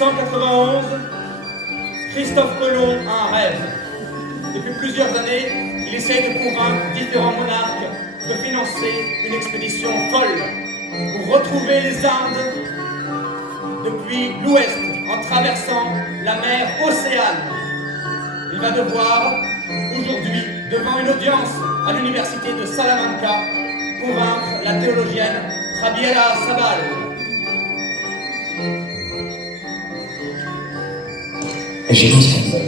1491, Christophe Colomb a un rêve. Depuis plusieurs années, il essaye de convaincre différents monarques de financer une expédition folle pour retrouver les Indes depuis l'ouest en traversant la mer Océane. Il va devoir, aujourd'hui, devant une audience à l'université de Salamanca, convaincre la théologienne Javiera Sabal. Et je pense qu'elle va.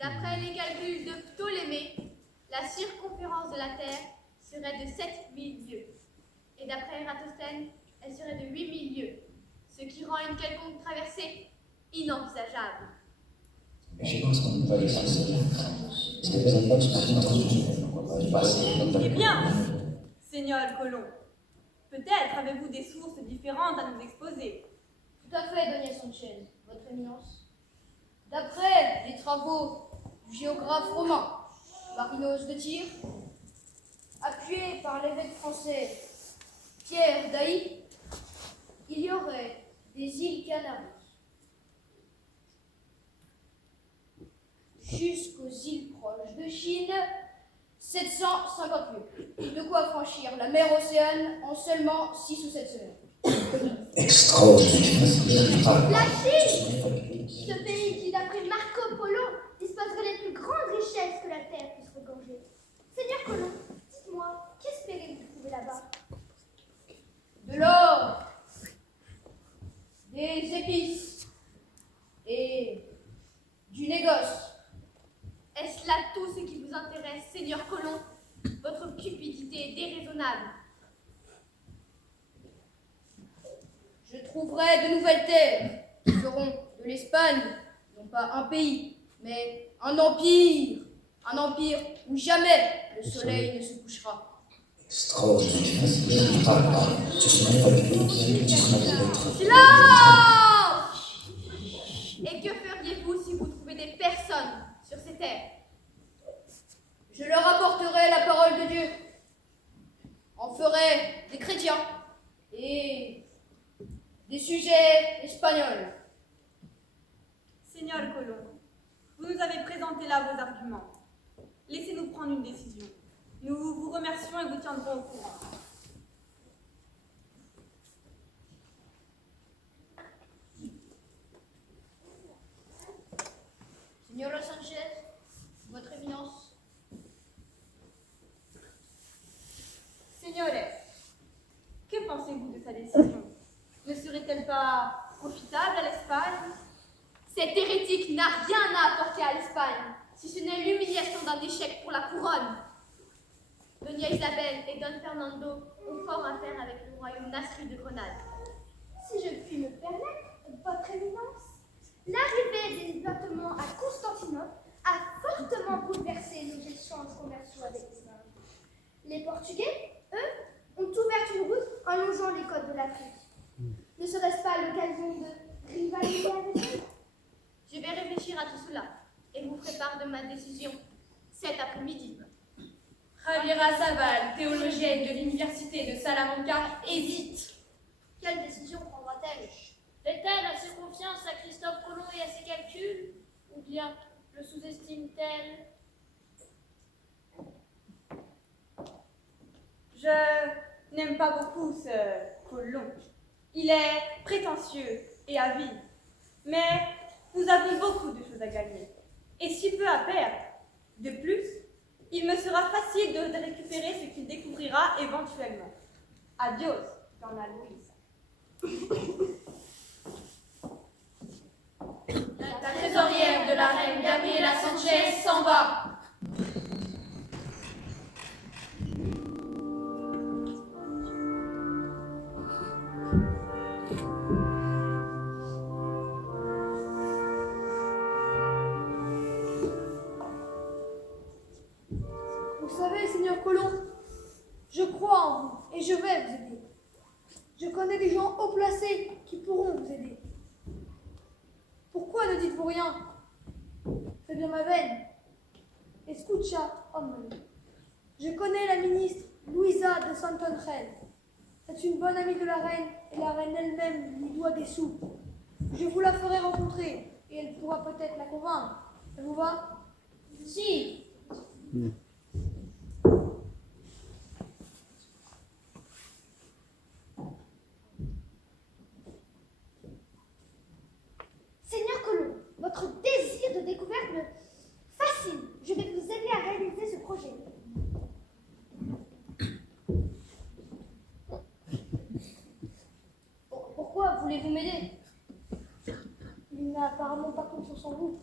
D'après les calculs de Ptolémée, la circonférence de la Terre serait de 7000 lieues. Et d'après Ératosthène, elle serait de 8000 lieues, ce qui rend une quelconque traversée inenvisageable. Et je pense qu'on ne va pas laisser ça. Est-ce que vous n'avez pas tout entendu? Eh bien, Seigneur Colomb, peut-être avez-vous des sources différentes à nous exposer. Tout à fait, Doña Sanchez, votre éminence. D'après les travaux du géographe romain Marinos de Tyr, appuyé par l'évêque français Pierre d'Ailly, il y aurait des îles Canaries jusqu'aux îles proches de Chine, 750 lieues. De quoi franchir la mer Océane en seulement 6 ou 7 semaines. Extraordinaire. La Chine, ce pays qui, d'après Marco Polo, disposerait des plus grandes richesses que la terre puisse regorger. Seigneur Colomb, dites-moi, qu'espérez-vous trouver là-bas? De l'or, des épices et du négoce. Est-ce là tout ce qui vous intéresse, Seigneur Colomb? Votre cupidité est déraisonnable. Je trouverai de nouvelles terres qui feront de l'Espagne, non pas un pays, mais un empire où jamais le soleil ne se couchera. Extraordinaire. Silence! Et que feriez-vous si vous trouvez des personnes sur ces terres? Je leur apporterai la parole de Dieu, en ferai des chrétiens et des sujets espagnols. Seigneur Colomb, vous nous avez présenté là vos arguments. Laissez-nous prendre une décision. Nous vous remercions et vous tiendrons au courant. Señora Sanchez, votre éminence. Seigneurs, que pensez-vous de sa décision? Ne serait-elle pas profitable à l'Espagne? Cet hérétique n'a rien à apporter à l'Espagne, si ce n'est l'humiliation d'un échec pour la couronne. Doña Isabelle et Don Fernando ont fort à faire avec le royaume nasri de Grenade. Si je puis me permettre, votre éminence, l'arrivée des Ottomans à Constantinople a fortement bouleversé nos échanges commerciaux avec les Indes. Les Portugais, eux, ont ouvert une route en longeant les côtes de l'Afrique. Ne serait-ce pas l'occasion de rivaliser avec eux? Je vais réfléchir à tout cela et vous ferai part de ma décision cet après-midi. Javiera Sabal, théologienne de l'université de Salamanca, hésite. Quelle décision prendra-t-elle? Fait-elle assez confiance à Christophe Colomb et à ses calculs? Ou bien le sous-estime-t-elle? Je n'aime pas beaucoup ce Colomb. Il est prétentieux et avide. Mais nous avons beaucoup de choses à gagner et si peu à perdre. De plus, il me sera facile de récupérer ce qu'il découvrira éventuellement. Adios, Donna Louise. La trésorière de la reine Gabriela Sanchez s'en va. Vous savez, Seigneur Colomb, je crois en vous et je vais vous aider. Je connais des gens haut placés qui pourront vous aider. Pourquoi ne dites-vous rien? fais bien ma veine. Escucha, hombre. Je connais la ministre Luisa de Santander. C'est une bonne amie de la reine et la reine elle-même lui doit des sous. Je vous la ferai rencontrer et elle pourra peut-être la convaincre. Ça vous va? Si. Seigneur Colomb, votre désir de découverte me fascine. Je vais vous aider à réaliser ce projet. Pourquoi voulez-vous m'aider? Il n'a apparemment pas confiance en vous.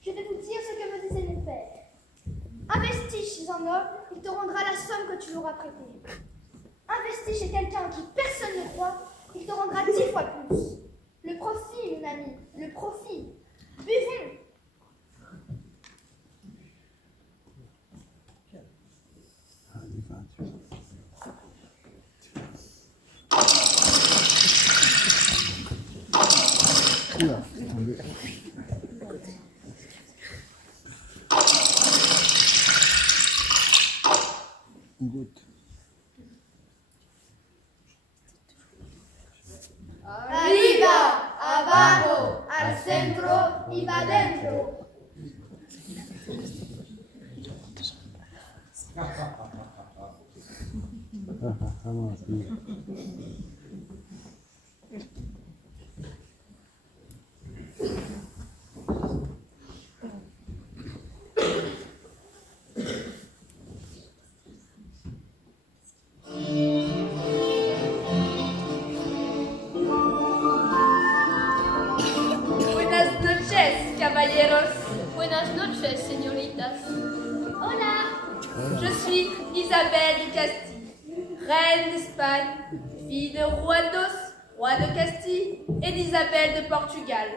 Je vais vous dire ce que me disait mon père. Investis chez un homme, il te rendra la somme que tu lui auras prêtée. Investis chez quelqu'un en qui personne ne croit, il te rendra 10 fois plus. Le profit, mon ami, le profit. Buvons. Arriba, abajo, al centro y va dentro. Buenas noches, caballeros. Buenas noches, señoritas. Hola. Je suis Isabelle de Castille, reine d'Espagne, fille de Juan roi de Castille, et d'Isabelle de Portugal.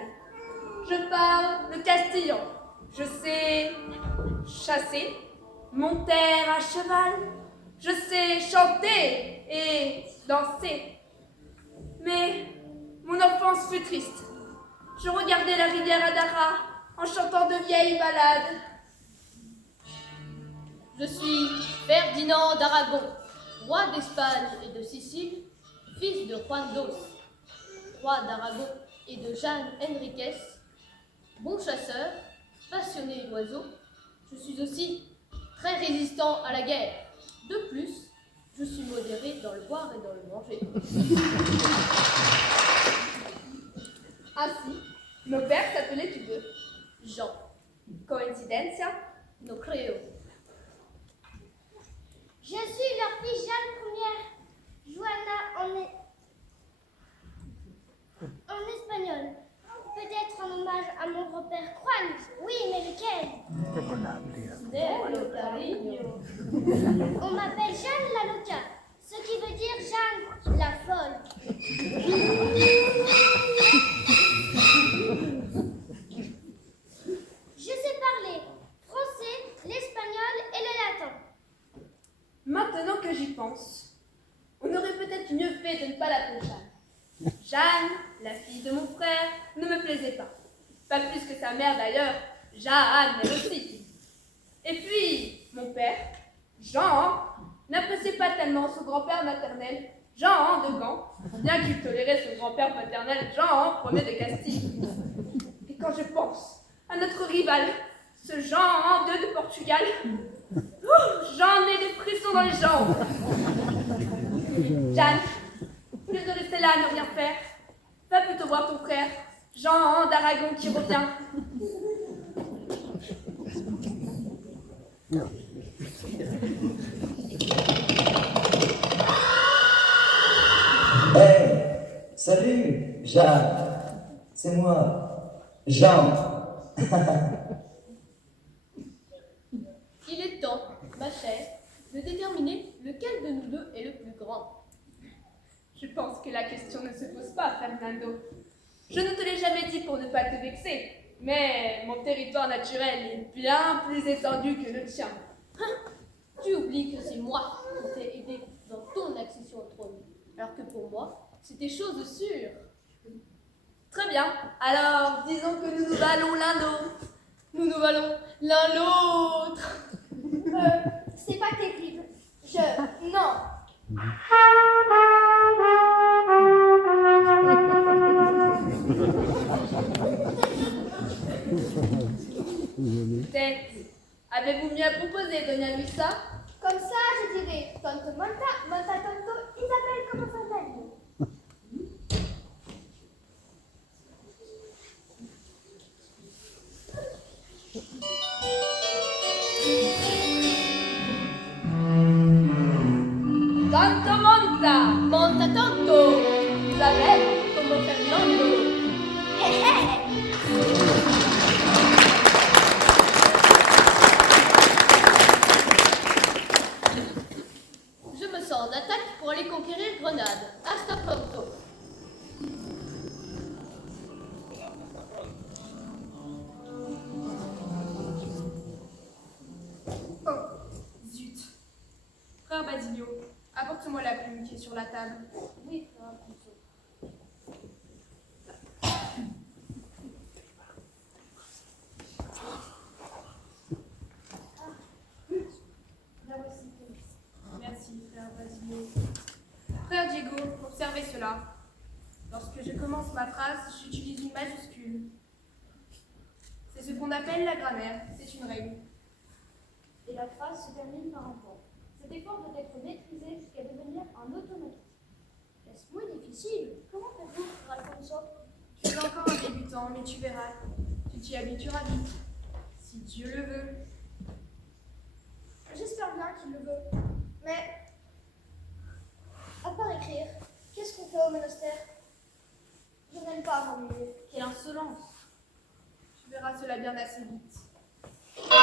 Je parle le castillan. Je sais chasser, monter à cheval. Je sais chanter et danser. Mais mon enfance fut triste. Je regardais la rivière Adara en chantant de vieilles ballades. Je suis Ferdinand d'Aragon, roi d'Espagne et de Sicile, fils de Juan II, roi d'Aragon et de Jeanne Henriquez, bon chasseur, passionné d'oiseaux. Je suis aussi très résistant à la guerre. De plus, je suis modéré dans le boire et dans le manger. Ainsi, nos pères s'appelaient tous deux. Jean, Coïncidencia? no creo. Je suis leur fille Jeanne Ier, Joanna en espagnol. Peut-être en hommage à mon grand-père Juan. Oui, mais lequel? Nero, cariño. On m'appelle Jeanne la Loca, ce qui veut dire Jeanne la folle. Je sais parler français, l'espagnol et le latin. Maintenant que j'y pense, on aurait peut-être mieux fait de ne pas l'appeler Jeanne. Jeanne, la fille de mon frère, ne me plaisait pas. Pas plus que sa mère d'ailleurs, Jeanne elle aussi. Et puis, mon père, Jean, n'appréciait pas tellement son grand-père maternel, Jean de Gand, bien qu'il tolérait son grand-père paternel, Jean Ier de Castille. Et quand je pense à notre rival, ce Jean II de Portugal, j'en ai des frissons dans les jambes. Jeanne, au lieu de rester là à ne rien faire, va plutôt voir ton frère, Jean d'Aragon qui revient. Hey, salut, Jeanne. C'est moi, Jean. Il est temps, ma chère, de déterminer lequel de nous deux est le plus grand. Je pense que la question ne se pose pas, Fernando. Je ne te l'ai jamais dit pour ne pas te vexer, mais mon territoire naturel est bien plus étendu que le tien. Tu oublies que c'est moi qui t'ai aidé dans ton accession au trône, alors que pour moi, c'était chose sûre. Très bien, alors disons que nous nous valons l'un l'autre. Nous nous valons l'un l'autre. C'est pas terrible. Non. Peut-être avez-vous mieux à proposer, Doña Luisa? Comme ça, je dirais Tonto Monta, Monta Tonto, Isabelle, comment ça s'appelle? Tanto monta, Monta tanto, Isabelle, como Fernando. je me sens en attaque pour aller conquérir Grenade. Hasta pronto. Oh, zut. Frère Basilio, apporte-moi la plume qui est sur la table. Oui, frère Alfonso. La voici. Merci, frère Basilio. Frère Diego, observez cela. Lorsque je commence ma phrase, j'utilise une majuscule. C'est ce qu'on appelle la grammaire, c'est une règle. Et la phrase se termine par un point. Cet effort doit être maîtrisé jusqu'à devenir un automatisme. Est-ce moins difficile? Comment faites-vous, frère Alfonso? Tu es encore un débutant, mais tu verras. Tu t'y habitueras vite. Si Dieu le veut. J'espère bien qu'il le veut. Mais, à part écrire, qu'est-ce qu'on fait au monastère? Je n'aime pas m'ennuyer. Quelle insolence. Tu verras cela bien assez vite. Pourquoi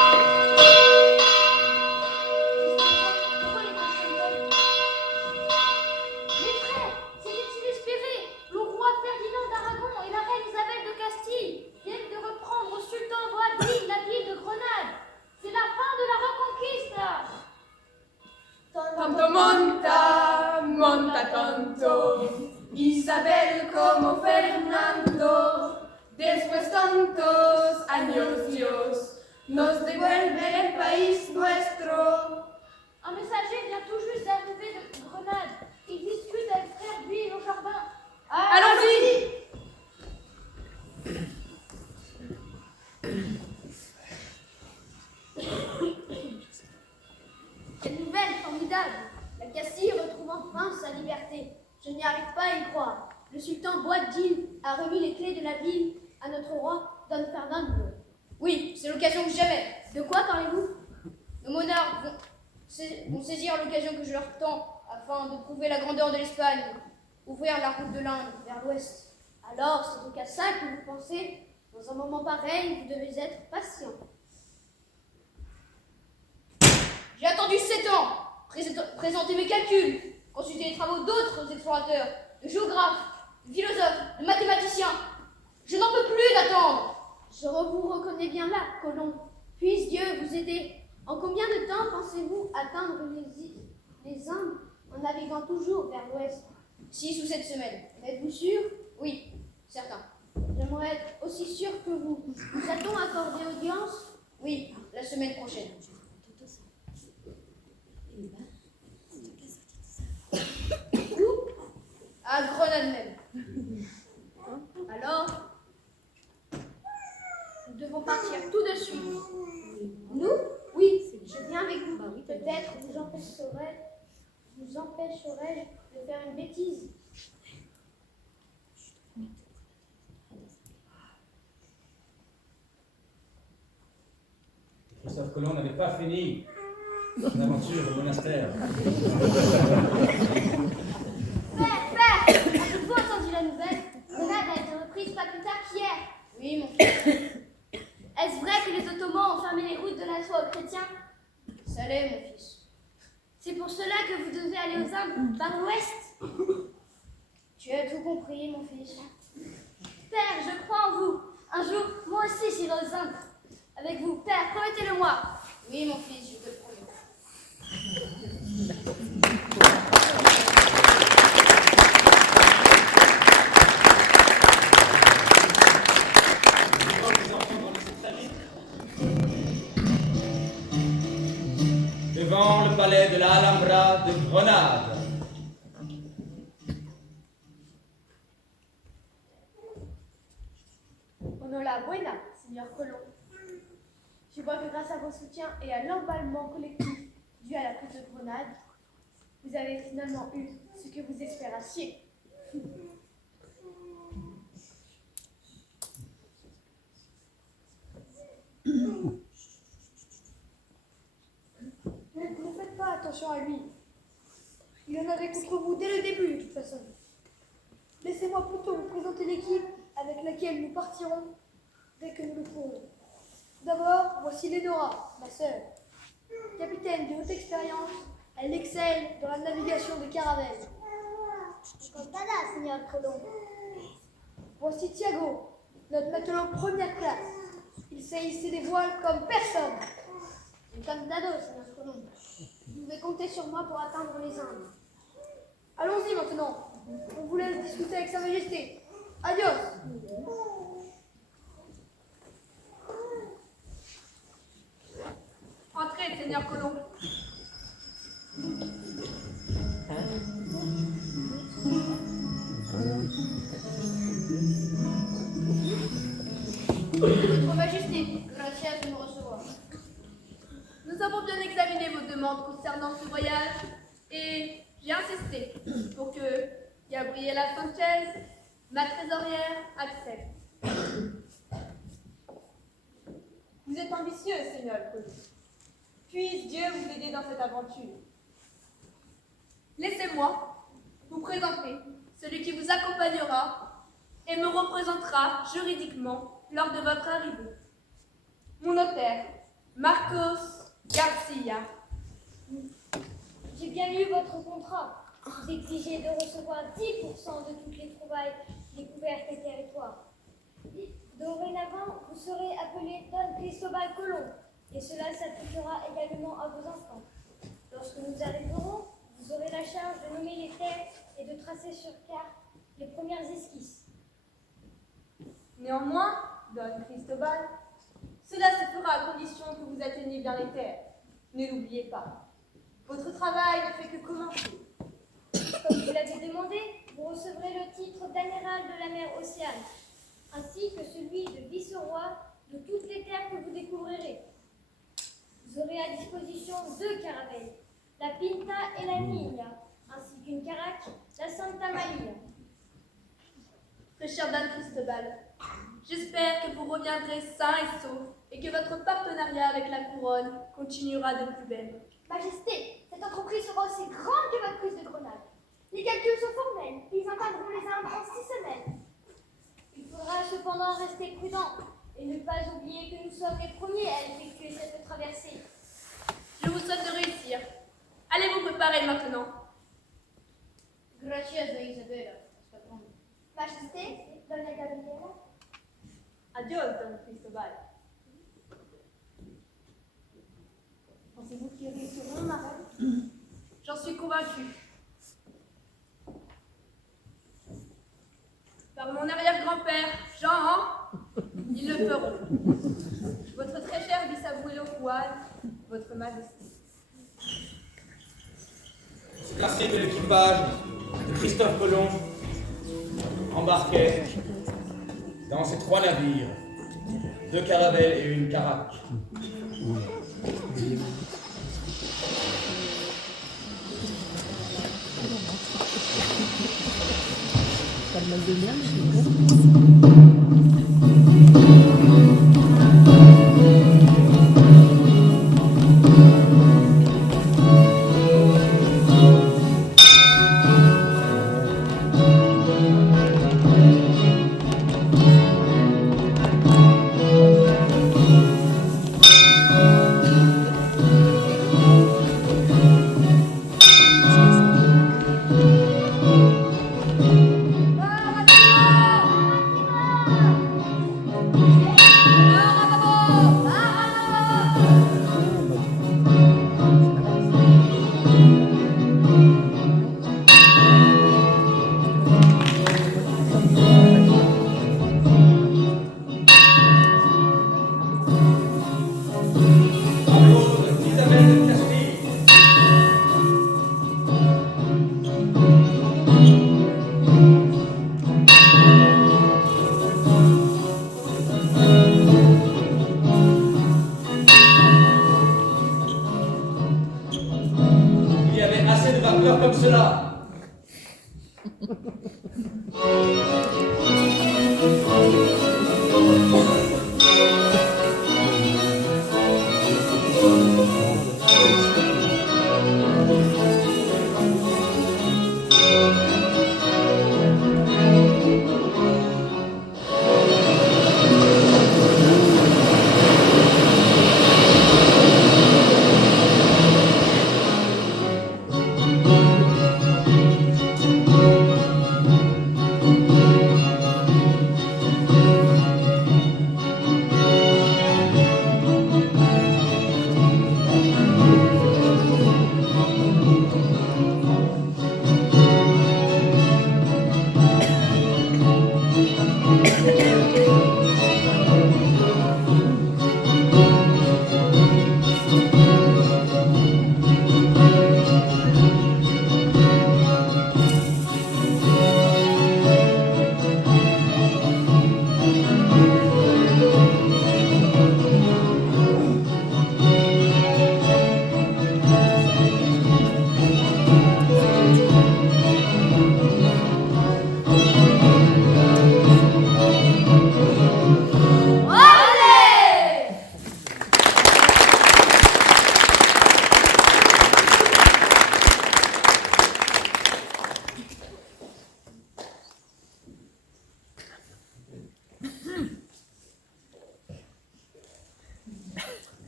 les personnes? Mes frères, c'était inespéré. Le roi Ferdinand d'Aragon et la reine Isabelle de Castille viennent de reprendre au sultan Boabdil la ville de Grenade. C'est la fin de la reconquista. Tanto monta, monta tanto, Isabel como Fernando. Después tantos años Dios nos devuelve el país nuestro. Un messager vient tout juste d'arriver de Grenade. Il discute avec frère Buil au jardin. Allons-y! Quelle nouvelle formidable! La Castille retrouve enfin sa liberté. Je n'y arrive pas à y croire. Le sultan Boabdil a remis les clés de la ville à notre roi Don Fernando. Oui, c'est l'occasion que jamais. De quoi parlez-vous? Nos monarques vont saisir l'occasion que je leur tends afin de prouver la grandeur de l'Espagne, ouvrir la route de l'Inde vers l'ouest. Alors, c'est donc à ça que vous pensez? Dans un moment pareil, vous devez être patient. J'ai attendu 7 ans, présenter mes calculs, consulter les travaux d'autres explorateurs, de géographes, de philosophes, de mathématiciens. Je n'en peux plus d'attendre. Je vous reconnais bien là, Colomb. Puisse Dieu vous aider. En combien de temps pensez-vous atteindre les Indes en naviguant toujours vers l'ouest? 6 ou 7 semaines. Êtes-vous sûr? Oui, certain. J'aimerais être aussi sûr que vous. Nous a-t-on accordé audience? Oui, la semaine prochaine. Où? À Grenade même. Alors, nous devons partir tout de suite. Nous? Oui, je viens avec vous. Peut-être vous empêcherai-je de faire une bêtise. Christophe Colomb n'avait pas fini son aventure au monastère. Père, avez-vous entendu la nouvelle? Grenade a été reprise pas plus tard qu'hier. Oui, mon fils. Est-ce vrai que les Ottomans ont fermé les routes de la soie aux chrétiens? Ça l'est, mon fils. C'est pour cela que vous devez aller aux Indes par l'ouest? Tu as tout compris, mon fils. Père, je crois en vous. Un jour, moi aussi j'irai aux Indes. Avec vous, Père, promettez-le-moi. Oui, mon fils, je te le promets. devant le palais de la Alhambra de Grenade. Enhorabuena, Seigneur Colomb. Je vois que grâce à vos soutiens et à l'emballement collectif dû à la prise de Grenade, vous avez finalement eu ce que vous espérassiez. Ne faites pas attention à lui. Il en avait contre vous dès le début, de toute façon. Laissez-moi plutôt vous présenter l'équipe avec laquelle nous partirons dès que nous le pourrons. D'abord, voici Lénora, ma sœur. Capitaine de haute expérience, elle excelle dans la navigation de caravelles. Contada, Seigneur Colomb. Voici Thiago, notre matelot première classe. Il sait hisser des voiles comme personne. Encantado, Seigneur Colomb. Vous pouvez compter sur moi pour atteindre les Indes. Allons-y maintenant. On vous laisse discuter avec Sa Majesté. Adios. Entrez, Seigneur Colomb. Votre Majesté, gracias de nous recevoir. Nous avons bien examiné vos demandes concernant ce voyage et j'ai insisté pour que Gabriela Sanchez, ma trésorière, accepte. Vous êtes ambitieux, Seigneur Colomb. Puisse Dieu vous aider dans cette aventure. Laissez-moi vous présenter celui qui vous accompagnera et me représentera juridiquement lors de votre arrivée. Mon notaire, Marcos Garcia. J'ai bien lu votre contrat. Vous exigez de recevoir 10% de toutes les trouvailles découvertes et territoires. Dorénavant, vous serez appelé Don Cristobal Colomb, et cela s'appliquera également à vos enfants. Lorsque nous arriverons, vous aurez la charge de nommer les terres et de tracer sur carte les premières esquisses. Néanmoins, Don Cristobal, cela se fera à condition que vous atteigniez bien les terres. Ne l'oubliez pas. Votre travail ne fait que commencer. Comme vous l'avez demandé, vous recevrez le titre d'amiral de la mer Océane, ainsi que celui de vice-roi de toutes les terres que vous découvrirez. Vous aurez à disposition 2 caravelles, la Pinta et la Niña, ainsi qu'une caraque, la Santa Maria. Très cher Don Cristobal, j'espère que vous reviendrez sains et saufs et que votre partenariat avec la couronne continuera de plus belle. Majesté, cette entreprise sera aussi grande que votre prise de Grenade. Les calculs sont formels, ils atteindront les Indes en 6 semaines. Il faudra cependant rester prudent et ne pas oublier que nous sommes les premiers à effectuer cette traversée. Je vous souhaite de réussir. Allez vous préparer maintenant. Gracias de Isabella. Majesté, Doña Gabriela. Adios, Don Cristobal. Pensez-vous qu'ils réussiront, ma reine? J'en suis convaincue. Par mon arrière-grand-père, Jean, ils le feront. Votre très cher bisabuelo Juan, votre majesté. C'est ainsi que l'équipage de Christophe Colomb embarquait dans ces 3 navires, 2 caravelles et une caraque. peur comme cela.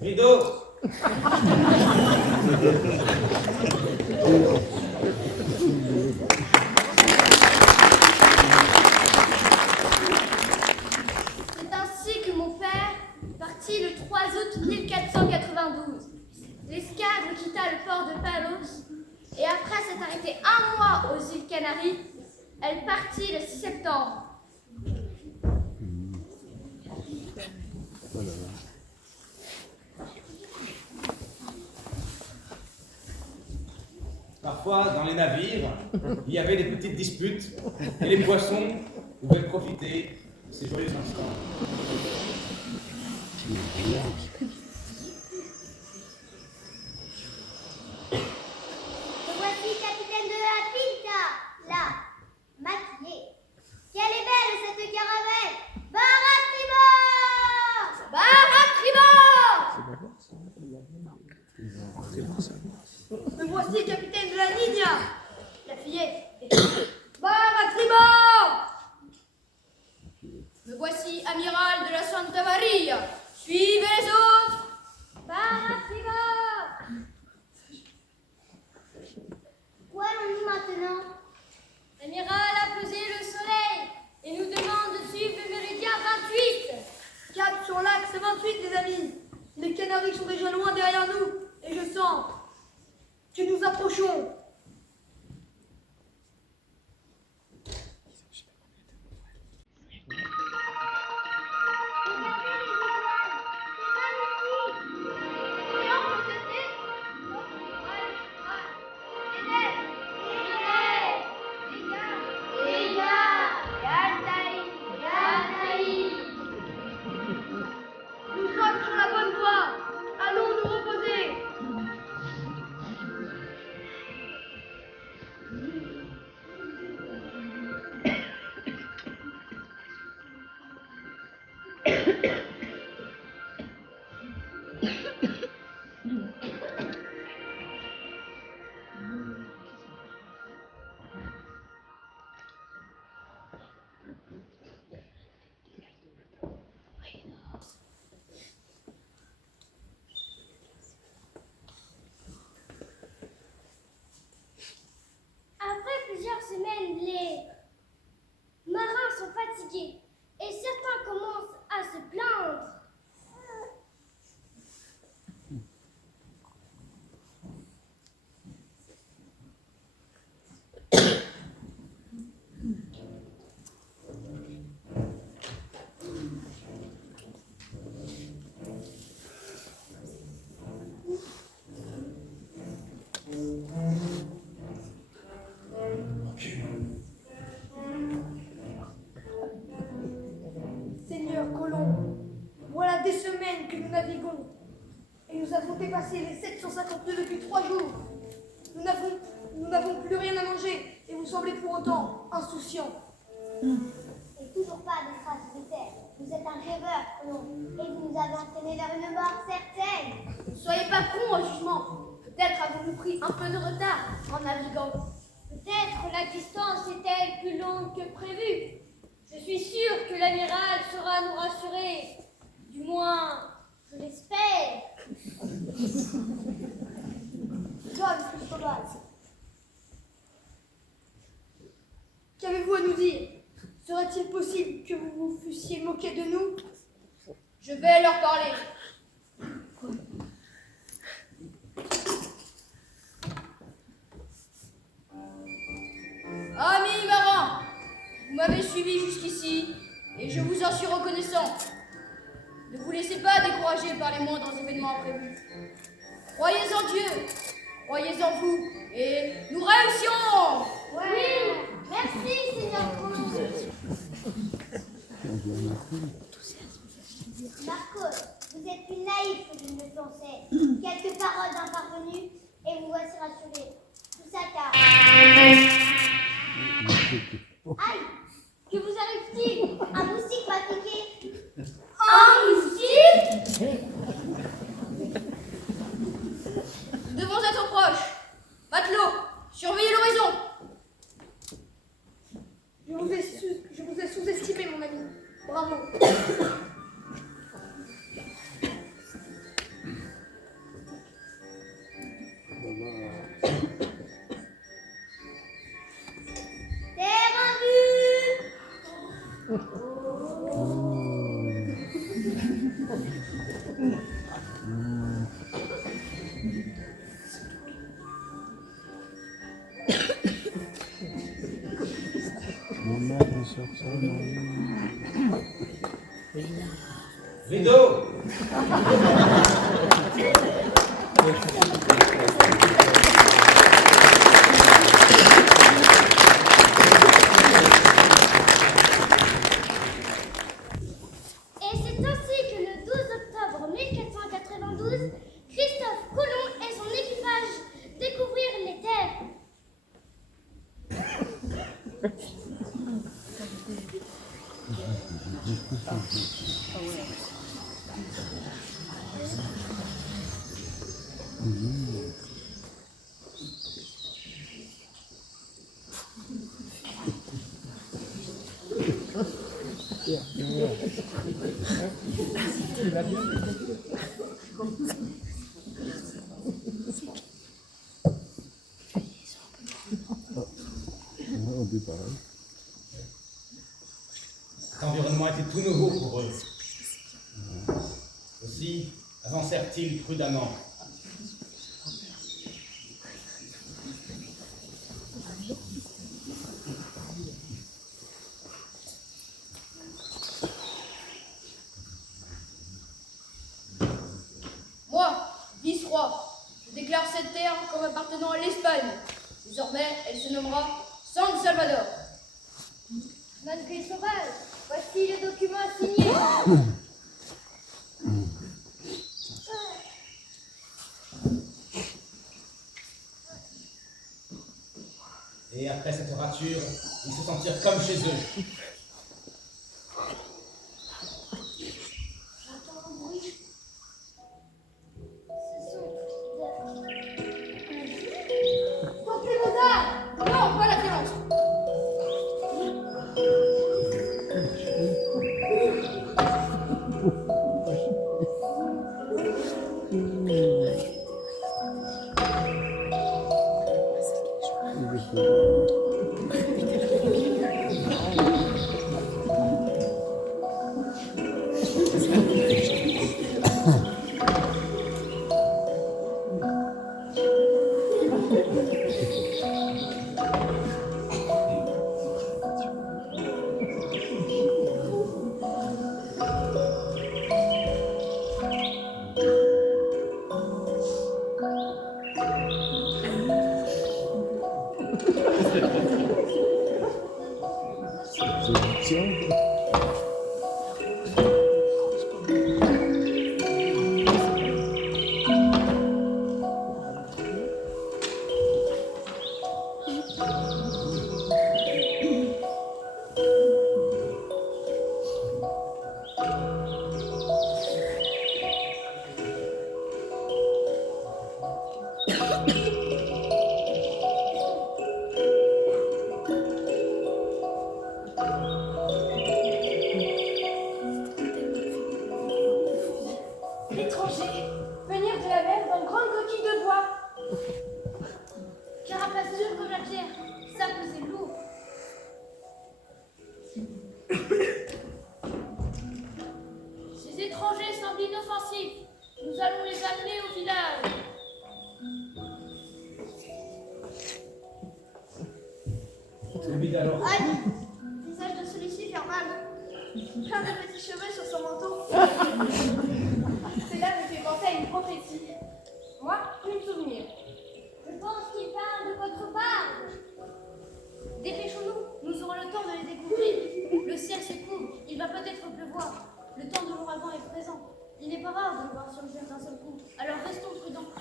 Rideau. C'est ainsi que mon père partit le 3 août 1492. L'escadre quitta le port de Palos et après s'être arrêtée un mois aux îles Canaries, elle partit le 6 septembre. Parfois, dans les navires, il y avait des petites disputes et les poissons pouvaient profiter de ces joyeux instants. Me voici capitaine de la Pinta, là, maquillée. Quelle est belle cette caravelle! Barre à tribord! Barre à tribord! Me voici capitaine de la Niña, la fillette. Barre à tribord! Me voici amiral de la Santa Maria. Suivez les autres! Barre à tribord! Où allons-nous maintenant? L'amiral a pesé le soleil et nous demande de suivre le méridien 28. Cap sur l'axe 28, les amis. Les Canaries sont déjà loin derrière nous et je sens que nous approchons. Nous sommes sur la bonne voie. Allons nous reposer. Après plusieurs semaines, les marins sont fatigués et certains commencent à se plaindre. Seigneur Colomb, voilà des semaines que nous naviguons et nous avons dépassé les 750 nœuds depuis 3 jours. Nous n'avons plus rien à manger et vous semblez pour autant insouciant. Et toujours pas de traces de terre. Vous êtes un rêveur, Colomb, et vous nous avez entraînés vers une mort certaine. Ne soyez pas con au jugement. Peut-être avons-nous pris un peu de retard en naviguant. Peut-être la distance est-elle plus longue que prévu. Je suis sûre que l'amiral saura nous rassurer. Du moins, je l'espère. John Cristobal. Qu'avez-vous à nous dire? Serait-il possible que vous vous fussiez moqué de nous? Je vais leur parler. Amis marins, vous m'avez suivi jusqu'ici et je vous en suis reconnaissant. Ne vous laissez pas décourager par les moindres événements imprévus. Croyez en Dieu, croyez en vous et nous réussirons. Oui, merci, Seigneur Colomb. Marcos, vous êtes plus naïf que je ne le pensais. Quelques paroles d'un parvenu et vous voici rassuré. Tout ça car... Aïe! Que vous arrive-t-il? Un moustique m'a piqué. Un moustique? Nous devons être proches. Matelot, surveillez l'horizon. Je vous ai sous-estimé, mon ami. Bravo. Terre en vue! Rideau! Et c'est ainsi que le 12 octobre 1492, Christophe Colomb et son équipage découvrirent les terres. Cet environnement était tout nouveau pour eux. Aussi avancèrent-ils prudemment. Moi, vice-roi, je déclare cette terre comme appartenant à l'Espagne. Désormais, elle se nommera San Salvador. Notre Cristóbal, voici le document signé. Et après cette rature, ils se sentirent comme chez eux. J'entends un bruit. Ce sont Tentez vos armes! Non, pas la violence! L'étranger, venir de la mer dans une grande coquille de bois. Carapace dure comme la pierre, ça pesait lourd. Ces étrangers semblent inoffensifs. Nous allons les amener au village. Vite alors. Aïe! Le visage de celui-ci fait mal. Plein de petits cheveux sur son manteau. Cela me fait penser à une prophétie. Moi, je me souvenir. Je pense qu'il parle de votre part. Dépêchons-nous, nous aurons le temps de les découvrir. Le ciel se couvre, il va peut-être pleuvoir. Le temps de l'ouragan est présent. Il n'est pas rare de le voir surgir d'un seul coup. Alors restons prudents.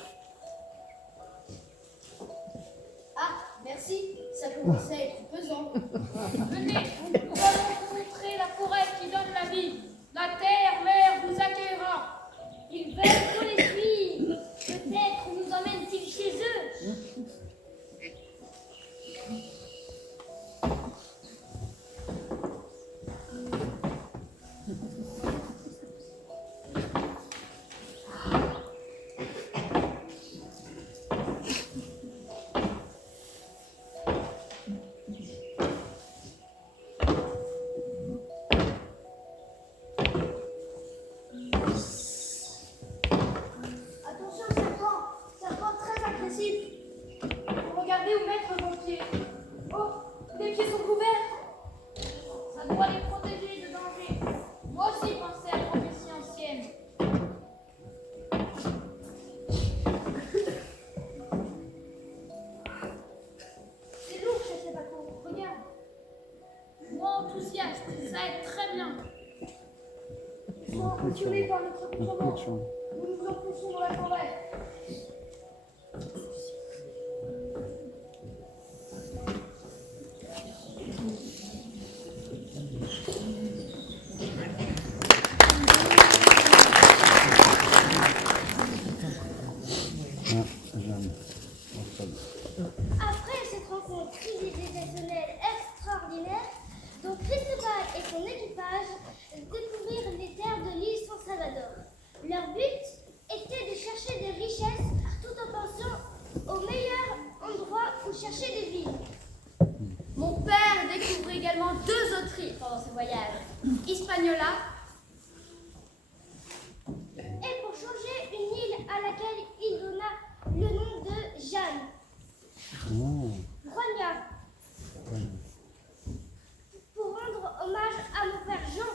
Ah, merci, ça commençait à être pesant. Venez, nous allons vous montrer la forêt qui donne la vie. La terre, mère, vous accueillera. Ils veulent qu'on les suive. Peut-être nous emmènent-ils chez eux. Attention, serpent très agressif. Regardez où mettre vos pieds. Oh, les pieds sont couverts. Ça doit les protéger de danger. Moi aussi pensais à la prophétie ancienne. C'est lourd chez ces bateaux. Regarde. Moi enthousiaste, ça aide très bien. Ils sont impressionnés par notre accoutrement. Nous nous enfonçons dans la forêt. Après cette rencontre civilisationnelle extraordinaire, donc Cristobal et son équipage découvrirent les terres de l'île San Salvador. Leur but était de chercher des richesses tout en pensant au meilleur endroit où chercher des villes. Mon père découvrit également 2 autres îles pendant ce voyage. Hispaniola Et pour changer une île à laquelle il donna le nom de Jeanne. Roigna. Pour rendre hommage à mon père Jean.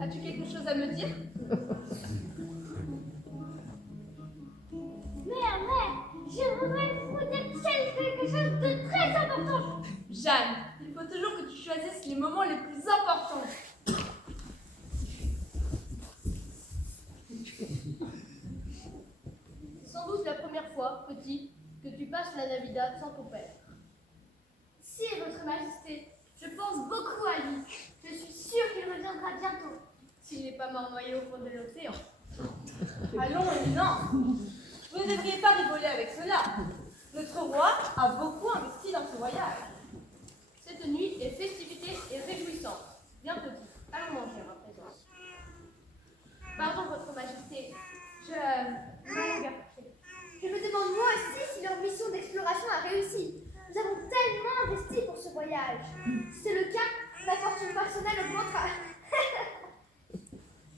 as-tu quelque chose à me dire? Mère, je voudrais vous dire quelque chose de très important. Jeanne, il faut toujours que tu choisisses les moments les plus importants. C'est sans doute la première fois, petit, que tu passes la Navidad sans ton père. Si, votre majesté, je pense beaucoup à lui. Je suis sûre qu'il reviendra bientôt. S'il n'est pas mort noyé au fond de l'océan. Allons, éminence. Vous ne devriez pas rigoler avec cela. Notre roi a beaucoup investi dans ce voyage. Cette nuit est festivité et réjouissante. Bien petit, allons manger à présent. Pardon, votre majesté. Je me demande moi aussi si leur mission d'exploration a réussi. Nous avons tellement investi pour ce voyage. Si c'est le cas, ma fortune personnelle augmentera.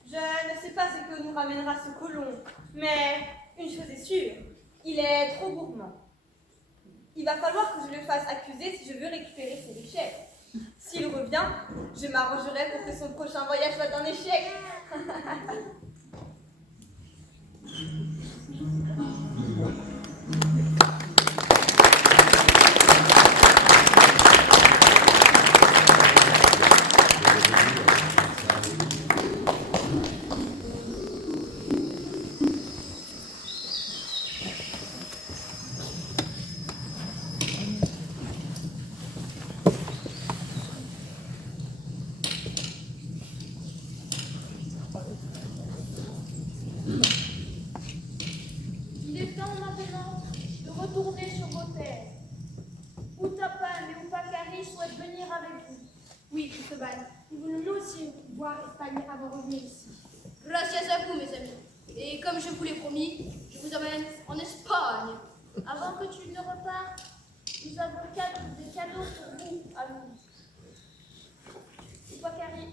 Je ne sais pas ce que nous ramènera ce colon, mais une chose est sûre, il est trop gourmand. Il va falloir que je le fasse accuser si je veux récupérer ses richesses. S'il revient, je m'arrangerai pour que son prochain voyage soit un échec. Il est temps maintenant de retourner sur vos terres. Outapan et Upakari souhaitent venir avec vous. Oui, Cristobal, nous voulons nous aussi voir Espagne avant de revenir ici. Gracias à vous, mes amis. Et comme je vous l'ai promis, je vous emmène en Espagne. Avant que tu ne repartes, nous avons des cadeaux pour vous à nous. Upakari.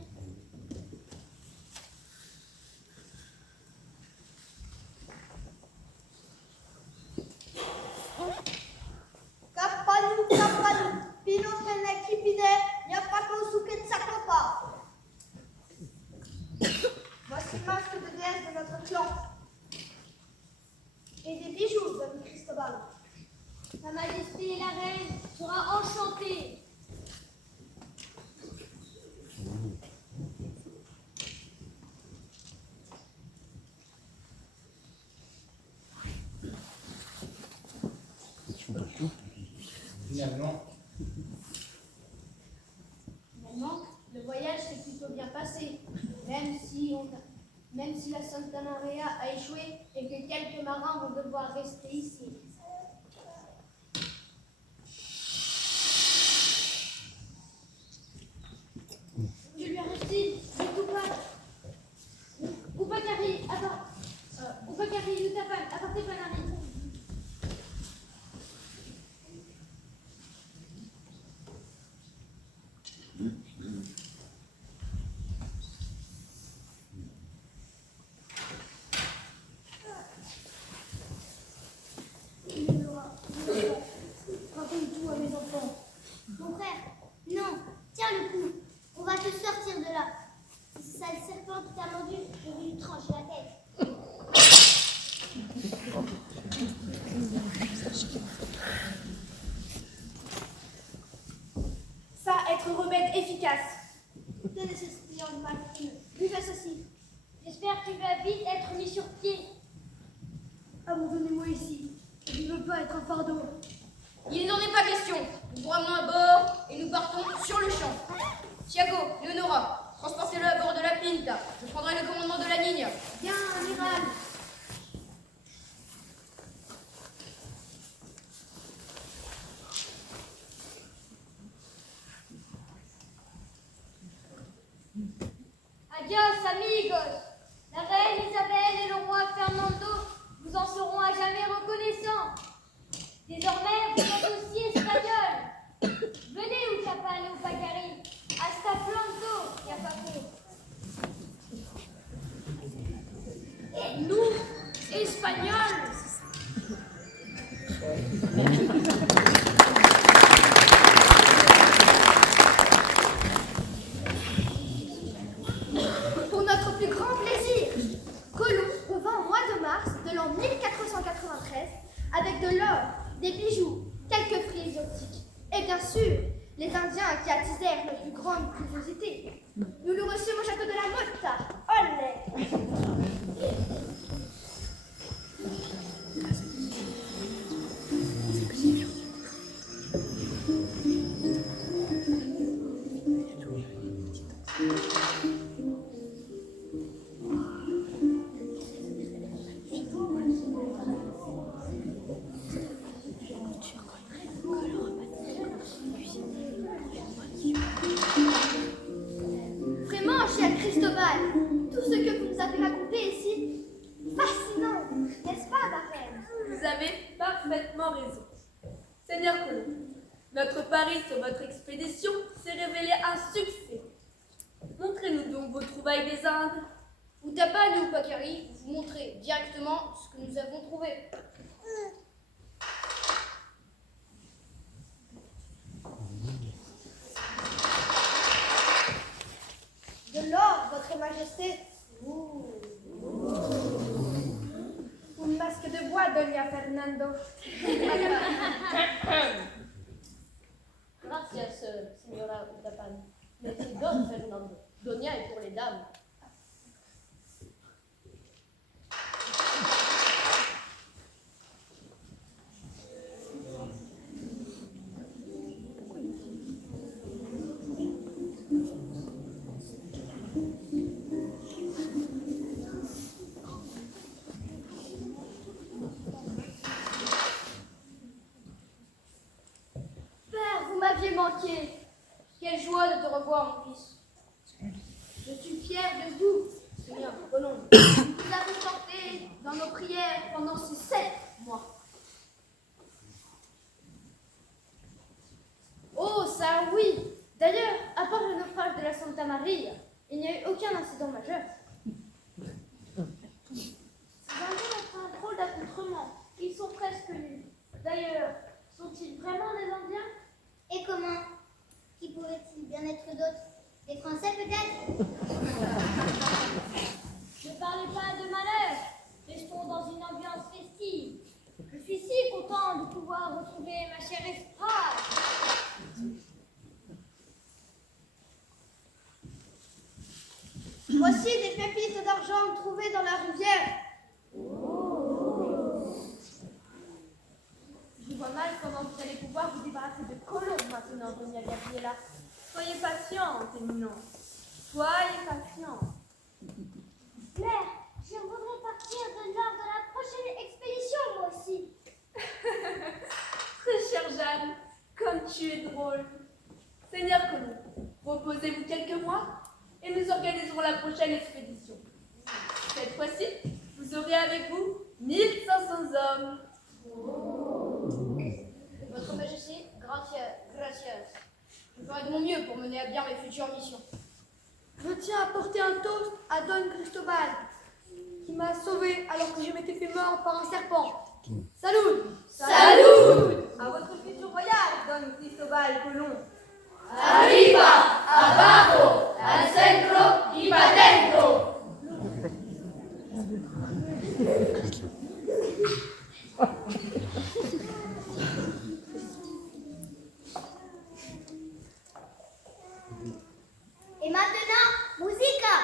Kapalu, Pino Kene Kipine, Nyapako Suket Sakopa. Voici le masque de déesse de notre clan. Et des bijoux, ami Cristobal. Sa Majesté la Reine sera enchantée. Finalement, Le voyage s'est plutôt bien passé, même si la Santa Maria a échoué et que quelques marins vont devoir rester ici. Je lui arrête-t-il, je coupe pas. Upakari, Upakari, Utapan, apportez Panari. Raconte tout à mes enfants. Mon frère, non, tiens le coup. On va te sortir de là. Si ce sale serpent qui t'a mordu, je vais lui trancher la tête. Ça, être remède efficace. Tenez ce client de mal, lui fais ceci. J'espère que tu vas vite être mis sur pied. Abandonnez-moi ici. Je ne veux pas être un fardeau. Il n'en est pas question. Nous vous ramenons à bord et nous partons sur le champ. Thiago, Leonora, transportez-le à bord de la Pinta. Je prendrai le commandement de la ligne. Bien, amiral. Adios, amigos. La reine Isabelle et le roi Fernando vous en seront à jamais reconnaissants. Désormais, vous êtes aussi espagnols. Venez, Ucapan et Upakari. Hasta pronto, Yapaco. Nous, Espagnols, Pour avec de l'or, des bijoux, quelques fruits exotiques. Et bien sûr, les Indiens qui attisèrent notre plus grande curiosité. Nous le reçûmes au château de la Motta. Olé! Vraiment, cher Cristobal, tout ce que vous nous avez raconté ici, fascinant, n'est-ce pas, ma reine? Vous avez parfaitement raison. Seigneur Colomb, notre pari sur votre expédition s'est révélé un succès. Montrez-nous donc vos trouvailles des Indes. Utapane ou Pakari, vous montrez directement ce que nous avons trouvé. De l'or, votre majesté. Un masque de bois, Doña Fernando. Gracias, señora Utapane. Mais c'est Don Fernando. Donia est pour les dames. Père, vous m'aviez manqué. Quelle joie de te revoir, mon fils. Je suis fière de vous. Seigneur Colomb, Vous avez porté dans nos prières pendant ces 7 mois. Oh, ça oui! D'ailleurs, à part le naufrage de la Santa Maria, il n'y a eu aucun incident majeur. Ces Indiens ont fait un drôle d'accoutrement. Ils sont presque nus. D'ailleurs, sont-ils vraiment des Indiens? Et comment? Qui pourrait-il bien être d'autres? Des Français peut-être? Ne parlez pas de malheur. Restons dans une ambiance festive. Je suis si content de pouvoir retrouver ma chère Estrade. Voici des pépites d'argent trouvées dans la rivière. Je vois mal comment vous allez pouvoir vous débarrasser de Colomb maintenant, Doña Gabriela. Soyez patiente, Éminence. Soyez patiente. Mère, je voudrais partir lors de la prochaine expédition, moi aussi. Très chère Jeanne, comme tu es drôle. Seigneur Colomb, reposez-vous quelques mois et nous organiserons la prochaine expédition. Cette fois-ci, vous aurez avec vous 1500 hommes. votre majesté, gracias. Je ferai de mon mieux pour mener à bien mes futures missions. Je tiens à porter un toast à Don Cristobal, qui m'a sauvé alors que je m'étais fait mordre par un serpent. Salut! Salut! À votre futur voyage, Don Cristobal Colomb. Arriba, abajo, al centro y pa' dentro. Et maintenant, musica!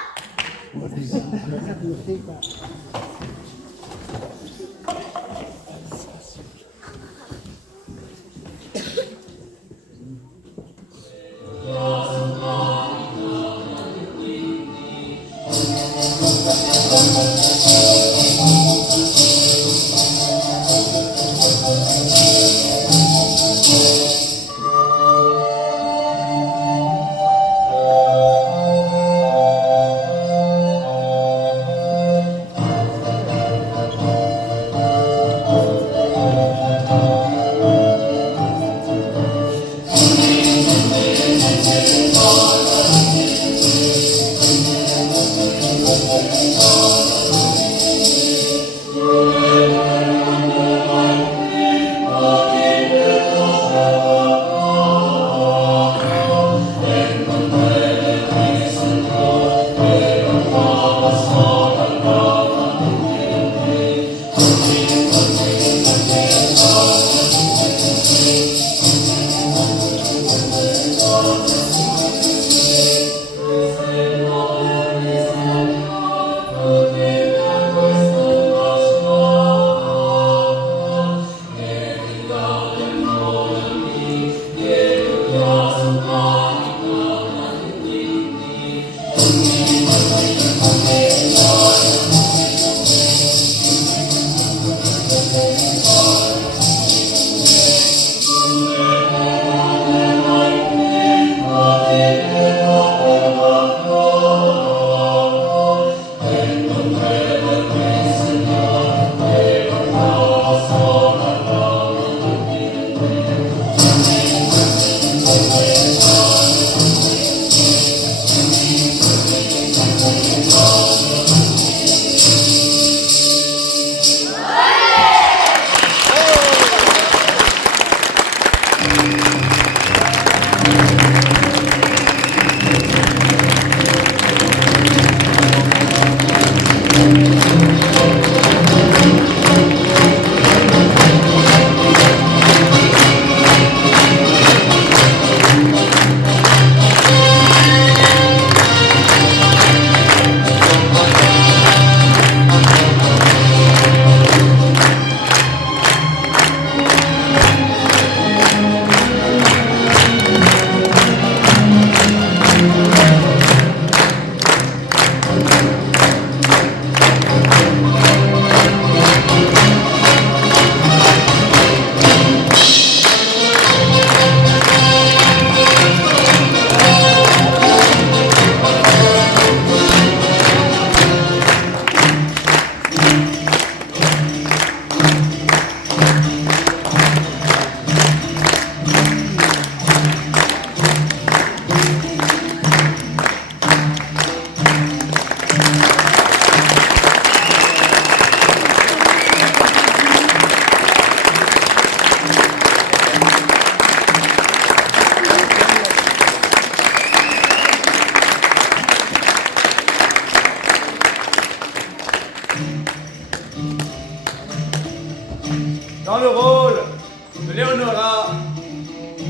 rôle de Leonora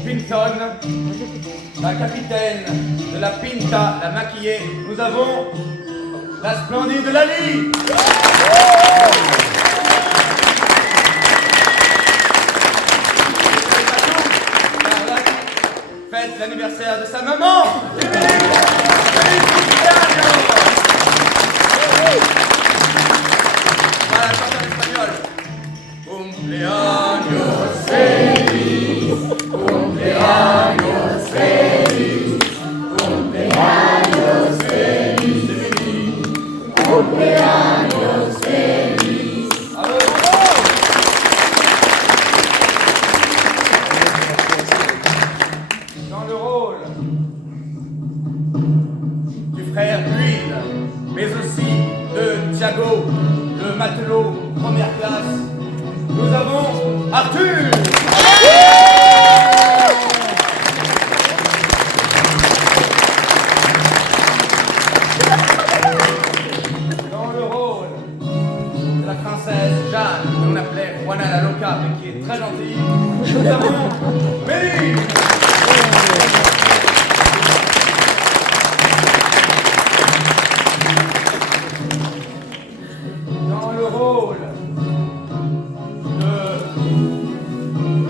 Pinson, la capitaine de la Pinta, la maquillée, nous avons la splendide Lali. Fête l'anniversaire de sa maman. Voilà, chante en espagnol. Cumpleaños feliz, cumpleaños feliz, cumpleaños feliz, cumpleaños feliz. Dans le rôle du frère Huile, mais aussi de Thiago, le matelot première classe, nous avons Arthur. Dans le rôle de la princesse Jeanne, qu'on appelait Juana la Loca, mais qui est très gentille, nous avons Mélie. Dans le rôle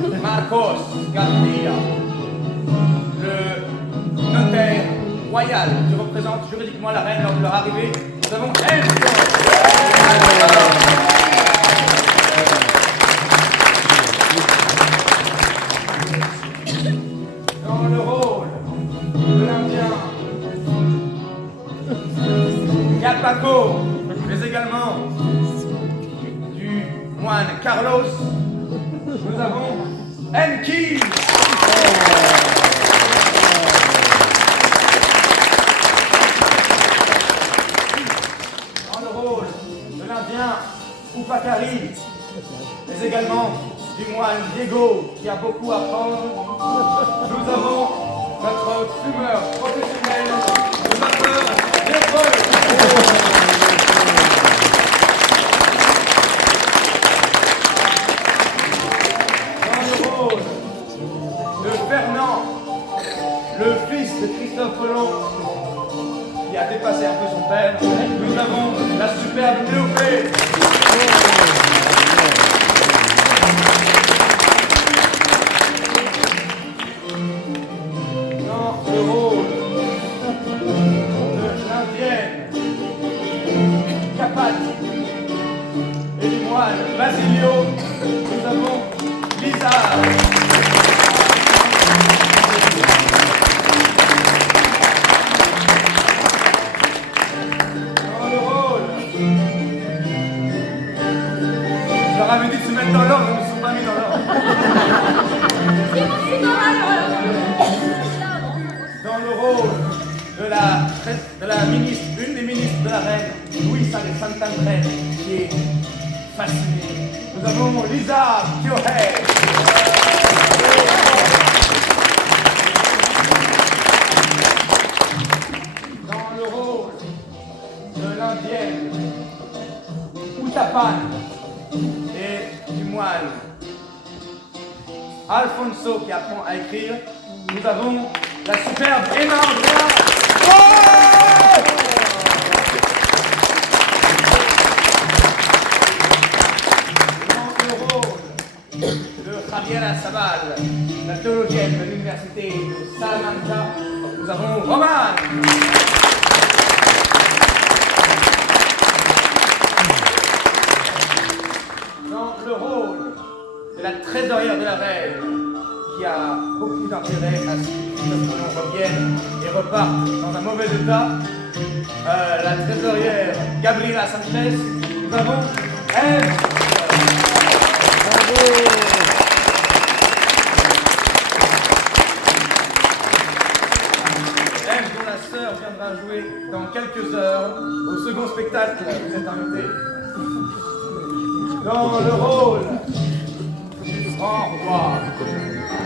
de Marcos Garcia, le notaire royal qui représente juridiquement la reine lors de leur arrivée, nous avons Enzo. Dans le rôle de l'Indien Yapaco, mais également du moine Carlos, nous avons Enki. Dans le rôle de l'Indien Upakari, mais également du moine Diego qui a beaucoup à apprendre, nous avons notre fumeur professionnel, le vapeur Léopold. Fernand, le fils de Christophe Colomb, qui a dépassé un peu son père, nous avons la superbe Théophée. Dans le rôle de l'Indienne Capati et du moine Basilio, nous avons Lisa. Je leur avais dit de se mettre dans l'ordre, ils ne se sont pas mis dans l'ordre. Dans le rôle de la ministre, une des ministres de la reine, Luisa de Santander, qui est fascinée, nous avons Lisa Kyohei. Dans le rôle de l'Indienne Uttapan et du moine Alfonso qui apprend à écrire, nous avons la superbe Emma Andrea. Dans le rôle de Javiera Sabal, la théologienne de l'université de Salamanca, nous avons Roman. Dans le rôle de la trésorière de la reine, qui a beaucoup d'intérêt à ce que Christophe Colomb revienne et reparte dans un mauvais état, la trésorière Gabriela Sanchez, nous avons Eve. Eve, dont la sœur viendra jouer dans quelques heures au second spectacle que vous êtes invité. Dans le rôle du grand roi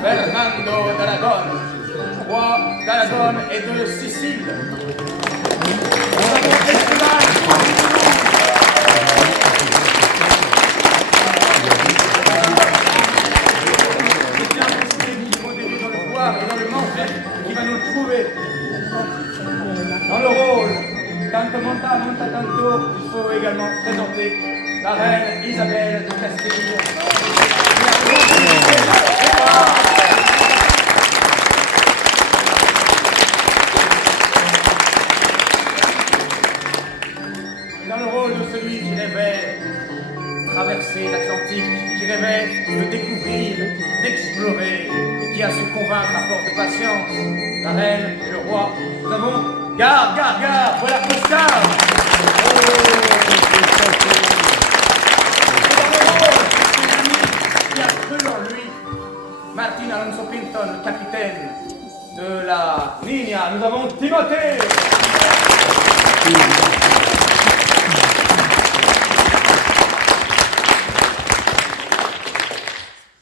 Fernando d'Aragon, roi d'Aragon et de Sicile. Nous avons Esteban. Amaranta Montatanto, il faut également présenter la reine Isabelle de Castille. Dans le rôle de celui qui rêvait traverser l'Atlantique, qui rêvait de découvrir, d'explorer, et qui a su convaincre à force de patience la reine et le roi, nous avons Gare, voilà Costa. Qui a cru en lui, Martin Alonso Pinton, le capitaine de la Niña. Nous avons Timothée.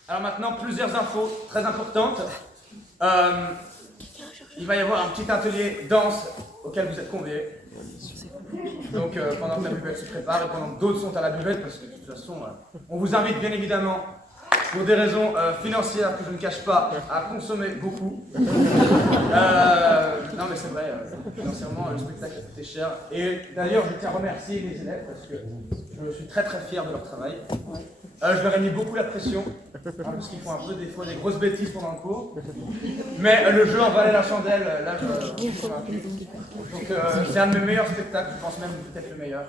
Alors maintenant, plusieurs infos très importantes. Il va y avoir un petit atelier danse auquel vous êtes conviés. Donc pendant que la buvette se prépare et pendant que d'autres sont à la buvette, parce que de toute façon, on vous invite bien évidemment, pour des raisons financières que je ne cache pas, à consommer beaucoup. Non mais c'est vrai, financièrement le spectacle a coûté cher. Et d'ailleurs je tiens à remercier les élèves parce que je suis très très fier de leur travail. Je leur ai mis beaucoup la pression, parce qu'ils font un peu des fois des grosses bêtises pendant le cours. Mais le jeu en valait la chandelle, là je suis convaincu. Donc c'est un de mes meilleurs spectacles, je pense même peut-être le meilleur.